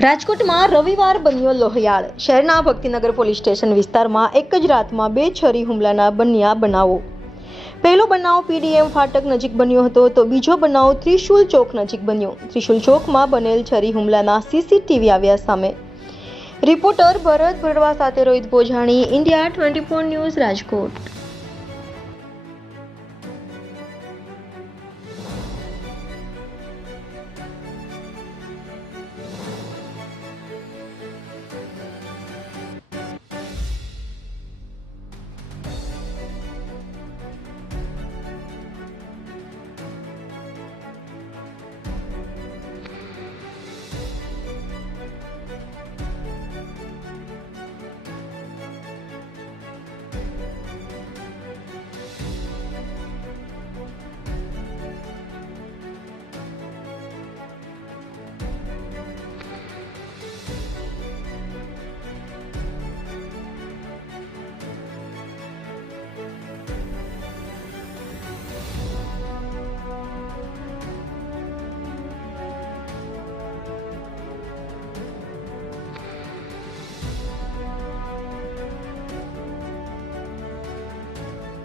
રાજકોટમાં રવિવાર બન્યો લોહિયાળ. શહેરના ભક્તિનગર પોલીસ સ્ટેશન વિસ્તારમાં એક જ રાતમાં 2 છરી હુમલાના બન્યા બનાવો. પહેલો બનાવ પીડીએમ ફાટક નજીક બન્યો હતો તો બીજો બનાવ ત્રિશુલ ચોક નજીક બન્યો. ત્રિશુલ ચોકમાં બનેલ છરી હુમલાના સીસીટીવી આવ્યા સામે. રિપોર્ટર ભરત ભરવા સાથે રોહિત ભોજાણી, ઇન્ડિયા 24 ન્યૂઝ, રાજકોટ.